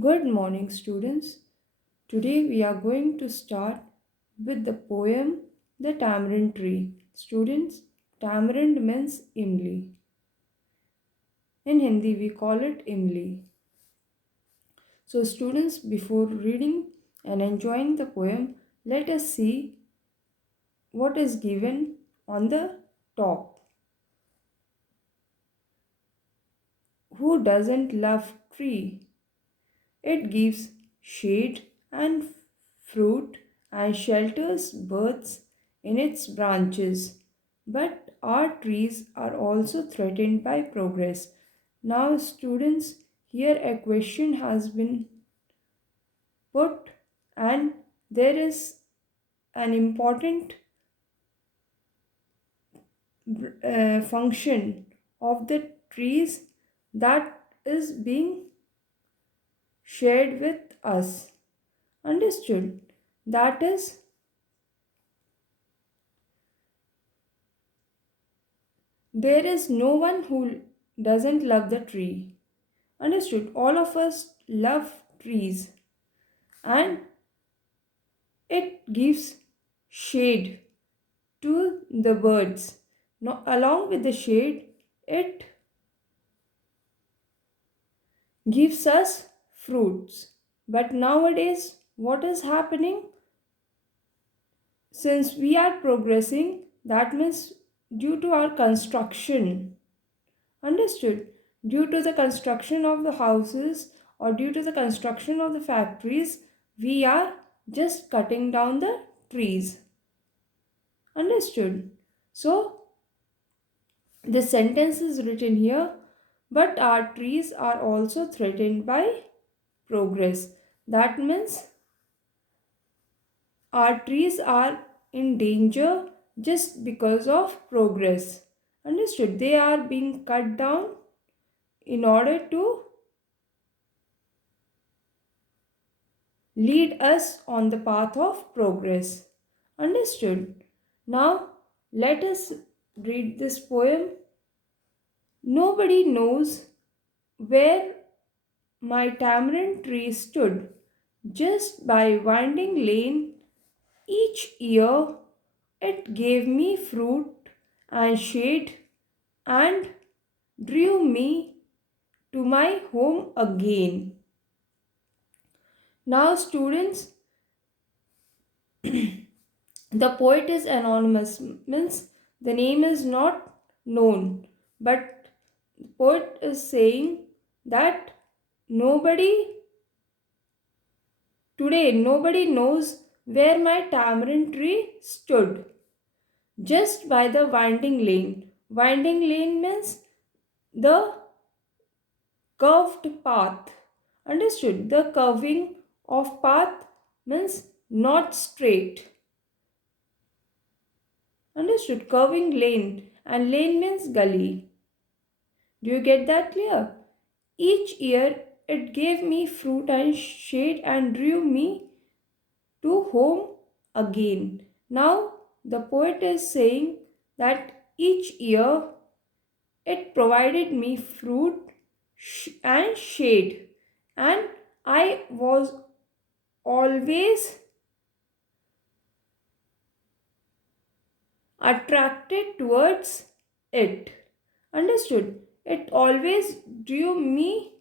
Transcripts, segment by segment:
Good morning, students. Today we are going to start with the poem The Tamarind Tree. Students, tamarind means imli. In Hindi, we call it imli. So, students, before reading and enjoying the poem, let us see what is given on the top. Who doesn't love tree? It gives shade and fruit and shelters birds in its branches. But our trees are also threatened by progress. Now, students, here a question has been put, and there is an important function of the trees that is being shared with us. Understood? That is, there is no one who doesn't love the tree. Understood? All of us love trees and it gives shade to the birds. Now, along with the shade, it gives us fruits. But nowadays, what is happening? Since we are progressing, that means due to our construction. Understood? Due to the construction of the houses or due to the construction of the factories, we are just cutting down the trees. Understood? So, the sentence is written here, but our trees are also threatened by progress. That means our trees are in danger just because of progress. Understood? They are being cut down in order to lead us on the path of progress. Understood? Now, let us read this poem. Nobody knows where my tamarind tree stood. Just by winding lane, each year it gave me fruit and shade and drew me to my home again. Now, students, the poet is anonymous, means the name is not known, but the poet is saying that nobody nobody knows where my tamarind tree stood. Just by the winding lane. Winding lane means the curved path. Understood? The curving of path means not straight. Understood? Curving lane, and lane means gully. Do you get that clear? Each year it gave me fruit and shade and drew me to home again. Now the poet is saying that each year it provided me fruit and shade, and I was always attracted towards it. Understood? It always drew me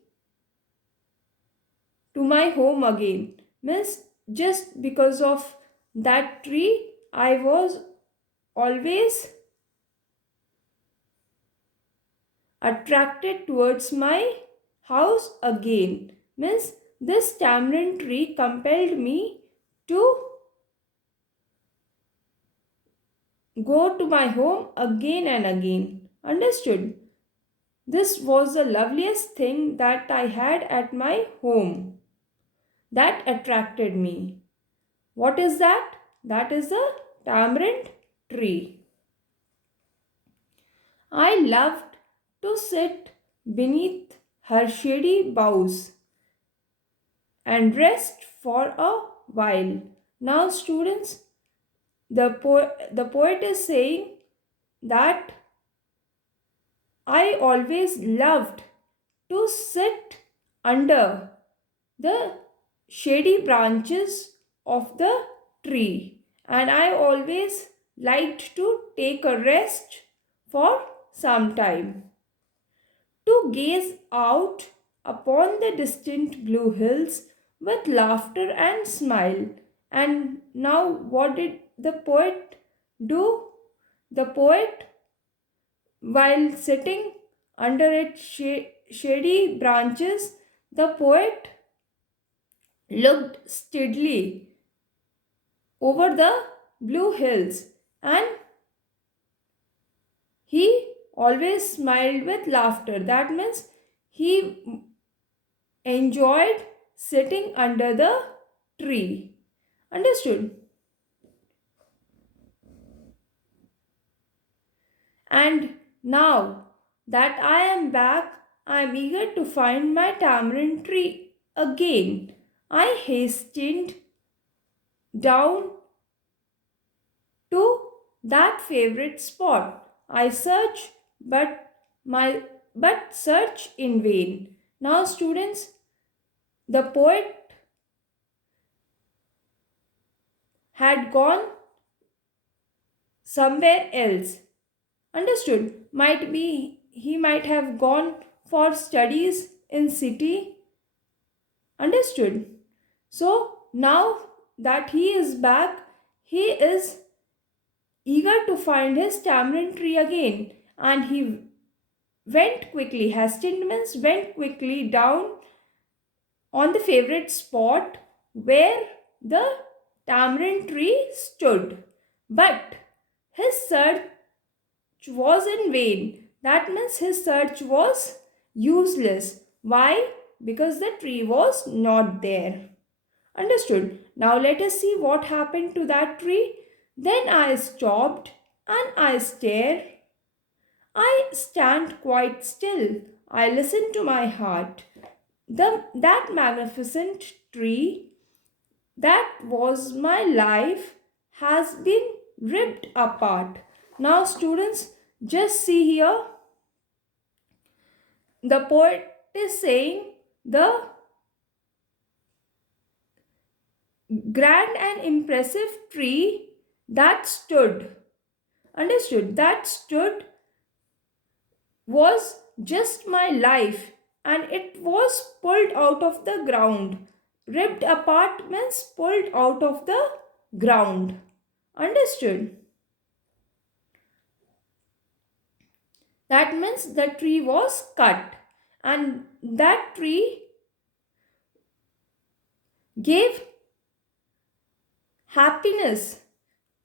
to my home again. Means just because of that tree, I was always attracted towards my house again. Means this tamarind tree compelled me to go to my home again and again. Understood? This was the loveliest thing that I had at my home that attracted me. What is that? That is a tamarind tree. I loved to sit beneath her shady boughs and rest for a while. Now, students, the poet is saying that I always loved to sit under the shady branches of the tree, and I always liked to take a rest for some time to gaze out upon the distant blue hills with laughter and smile. And now, what did the poet do? The poet, while sitting under its shady branches, the poet looked steadily over the blue hills, and he always smiled with laughter. That means he enjoyed sitting under the tree. Understood? And now that I am back, I am eager to find my tamarind tree again. I hastened down to that favorite spot. I search, my but search in vain. Now, students, the poet had gone somewhere else. Understood? Might be he might have gone for studies in city. Understood? So now that he is back, he is eager to find his tamarind tree again, and he went quickly. Hastings went quickly down on the favorite spot where the tamarind tree stood. But his search was in vain. That means his search was useless. Why? Because the tree was not there. Understood? Now let us see what happened to that tree. Then I stopped and I stared. I stand quite still. I listen to my heart. That magnificent tree that was my life has been ripped apart. Now, students, just see here. The poet is saying the grand and impressive tree that stood. Understood? That stood was just my life, and it was pulled out of the ground. Ripped apart means pulled out of the ground. Understood? That means the tree was cut, and that tree gave happiness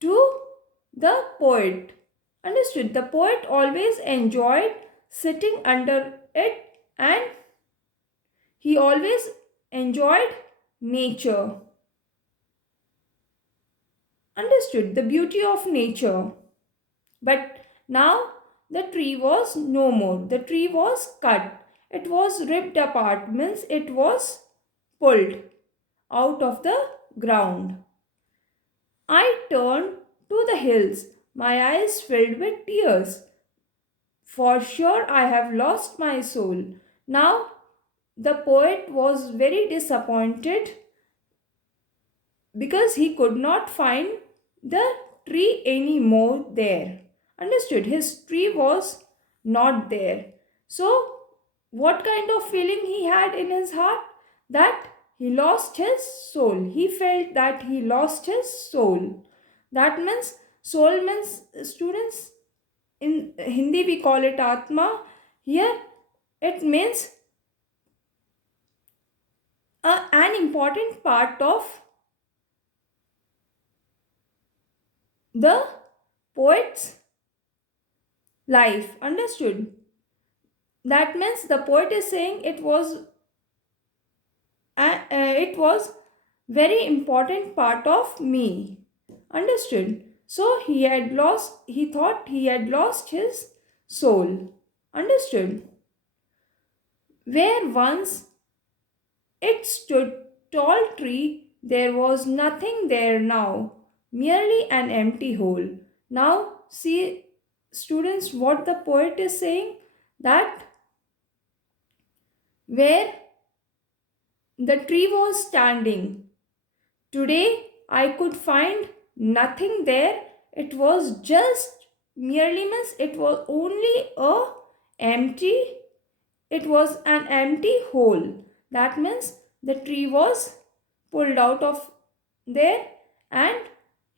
to the poet. Understood? The poet always enjoyed sitting under it, and he always enjoyed nature. Understood? The beauty of nature. But now the tree was no more. The tree was cut. It was ripped apart, means it was pulled out of the ground. I turned to the hills, my eyes filled with tears. For sure, I have lost my soul. Now, the poet was very disappointed because he could not find the tree anymore there. Understood? His tree was not there. So, what kind of feeling he had in his heart? That he lost his soul. He felt that he lost his soul. That means, soul means, students, in Hindi we call it Atma. Here it means an important part of the poet's life. Understood? That means the poet is saying it was very important part of me. Understood? So he thought he had lost his soul. Understood? Where once it stood tall tree, there was nothing there now, merely an empty hole. Now see, students, what the poet is saying, that where The tree was standing. Today I could find nothing there. It was just merely means it was only a empty it was an empty hole. That means the tree was pulled out of there and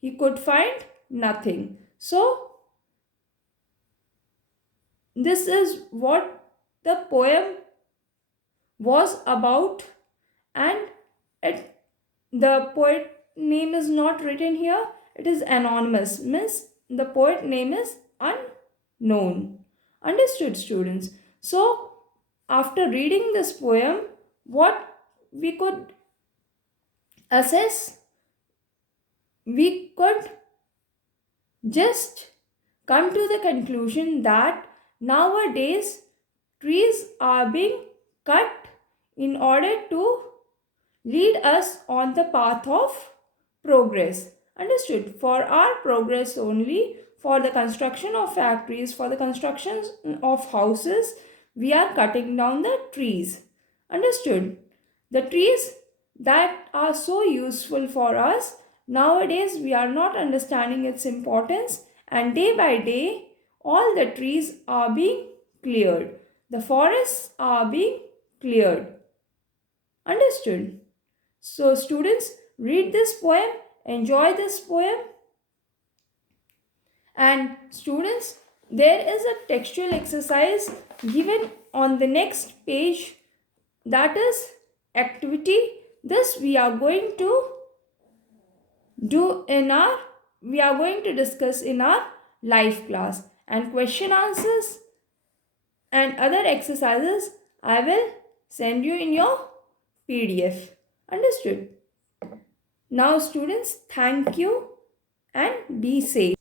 he could find nothing. So this is what the poem was about, and it, the poet name is not written here. It is anonymous, means the poet name is unknown. Understood, students? So after reading this poem, what we could assess, we could just come to the conclusion that nowadays trees are being cut in order to lead us on the path of progress. Understood? For our progress only, for the construction of factories, for the construction of houses, we are cutting down the trees. Understood? The trees that are so useful for us, nowadays we are not understanding its importance, and day by day all the trees are being cleared. The forests are being cleared. Understood? So, students, read this poem, enjoy this poem, and students, there is a textual exercise given on the next page, that is activity. This do in our we are going to discuss in our live class, and question answers and other exercises I will send you in your PDF. Understood? Now students, thank you and be safe.